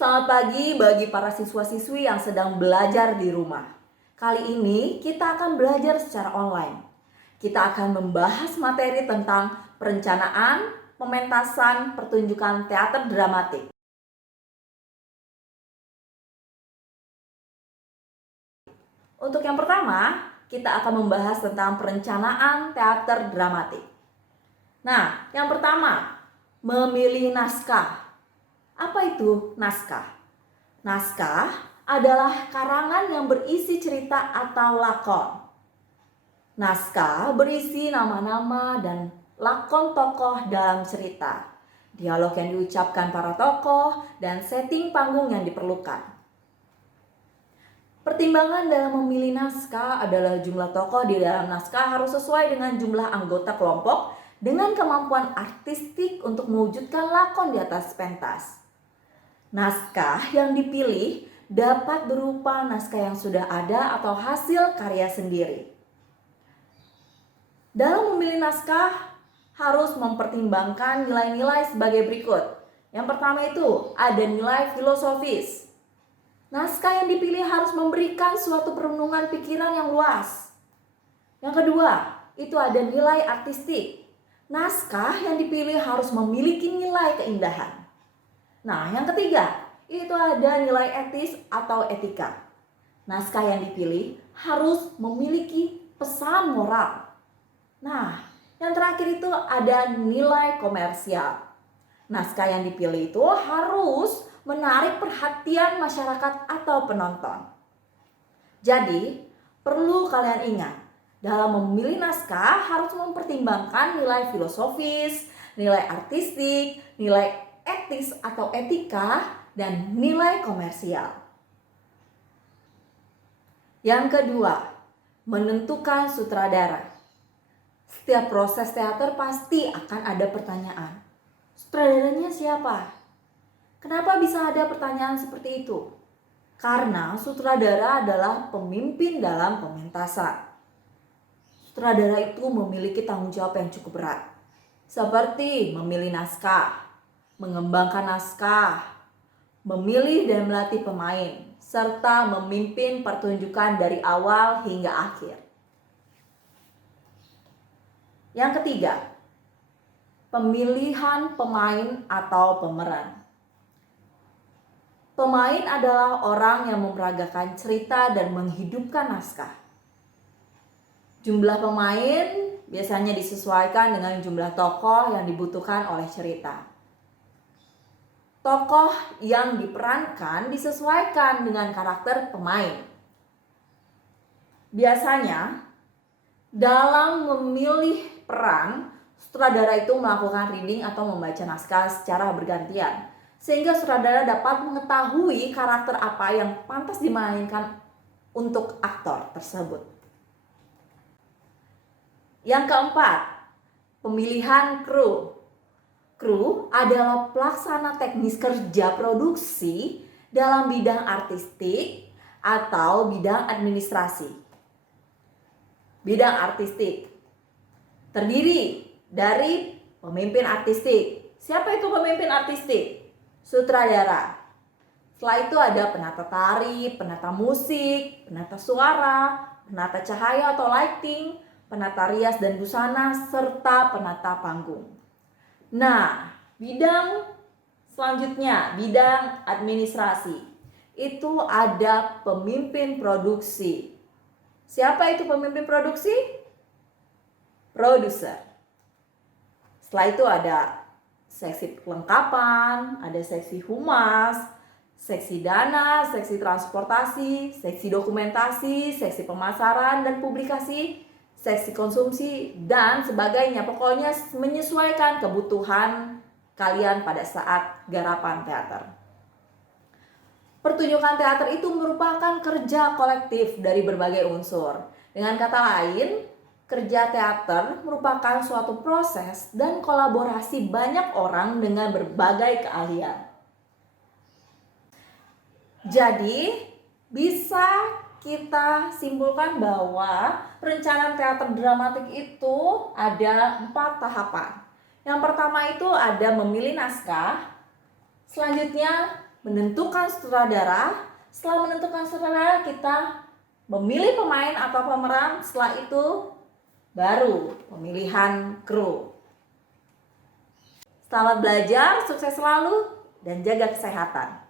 Selamat pagi bagi para siswa-siswi yang sedang belajar di rumah. Kali ini kita akan belajar secara online. Kita akan membahas materi tentang perencanaan, pementasan, pertunjukan teater dramatik. Untuk yang pertama, kita akan membahas tentang perencanaan teater dramatik. Nah, yang pertama, memilih naskah. Apa itu naskah? Naskah adalah karangan yang berisi cerita atau lakon. Naskah berisi nama-nama dan lakon tokoh dalam cerita, dialog yang diucapkan para tokoh, dan setting panggung yang diperlukan. Pertimbangan dalam memilih naskah adalah jumlah tokoh di dalam naskah harus sesuai dengan jumlah anggota kelompok dengan kemampuan artistik untuk mewujudkan lakon di atas pentas. Naskah yang dipilih dapat berupa naskah yang sudah ada atau hasil karya sendiri. Dalam memilih naskah harus mempertimbangkan nilai-nilai sebagai berikut. Yang pertama itu ada nilai filosofis. Naskah yang dipilih harus memberikan suatu perenungan pikiran yang luas. Yang kedua, itu ada nilai artistik. Naskah yang dipilih harus memiliki nilai keindahan. Nah, yang ketiga, itu ada nilai etis atau etika. Naskah yang dipilih harus memiliki pesan moral. Nah, yang terakhir itu ada nilai komersial. Naskah yang dipilih itu harus menarik perhatian masyarakat atau penonton. Jadi, perlu kalian ingat, dalam memilih naskah harus mempertimbangkan nilai filosofis, nilai artistik, nilai etis atau etika, dan nilai komersial. Yang kedua, menentukan sutradara. Setiap proses teater pasti akan ada pertanyaan. Sutradaranya siapa? Kenapa bisa ada pertanyaan seperti itu? Karena sutradara adalah pemimpin dalam pementasan. Sutradara itu memiliki tanggung jawab yang cukup berat, seperti memilih naskah, mengembangkan naskah, memilih dan melatih pemain, serta memimpin pertunjukan dari awal hingga akhir. Yang ketiga, pemilihan pemain atau pemeran. Pemain adalah orang yang memeragakan cerita dan menghidupkan naskah. Jumlah pemain biasanya disesuaikan dengan jumlah tokoh yang dibutuhkan oleh cerita. Tokoh yang diperankan disesuaikan dengan karakter pemain. Biasanya, dalam memilih peran, sutradara itu melakukan reading atau membaca naskah secara bergantian, sehingga sutradara dapat mengetahui karakter apa yang pantas dimainkan untuk aktor tersebut. Yang keempat, pemilihan kru. Kru adalah pelaksana teknis kerja produksi dalam bidang artistik atau bidang administrasi. Bidang artistik terdiri dari pemimpin artistik. Siapa itu pemimpin artistik? Sutradara. Setelah itu ada penata tari, penata musik, penata suara, penata cahaya atau lighting, penata rias dan busana, serta penata panggung. Nah, bidang selanjutnya, bidang administrasi. Itu ada pemimpin produksi. Siapa itu pemimpin produksi? Produser. Setelah itu ada seksi kelengkapan, ada seksi humas, seksi dana, seksi transportasi, seksi dokumentasi, seksi pemasaran dan publikasi, seksi konsumsi, dan sebagainya. Pokoknya menyesuaikan kebutuhan kalian pada saat garapan teater. Pertunjukan teater itu merupakan kerja kolektif dari berbagai unsur. Dengan kata lain, kerja teater merupakan suatu proses dan kolaborasi banyak orang dengan berbagai keahlian. Jadi, bisa kita simpulkan bahwa perencanaan teater dramatik itu ada 4 tahapan. Yang pertama itu ada memilih naskah. Selanjutnya menentukan sutradara. Setelah menentukan sutradara, kita memilih pemain atau pemeran. Setelah itu baru pemilihan kru. Selamat belajar, sukses selalu, dan jaga kesehatan.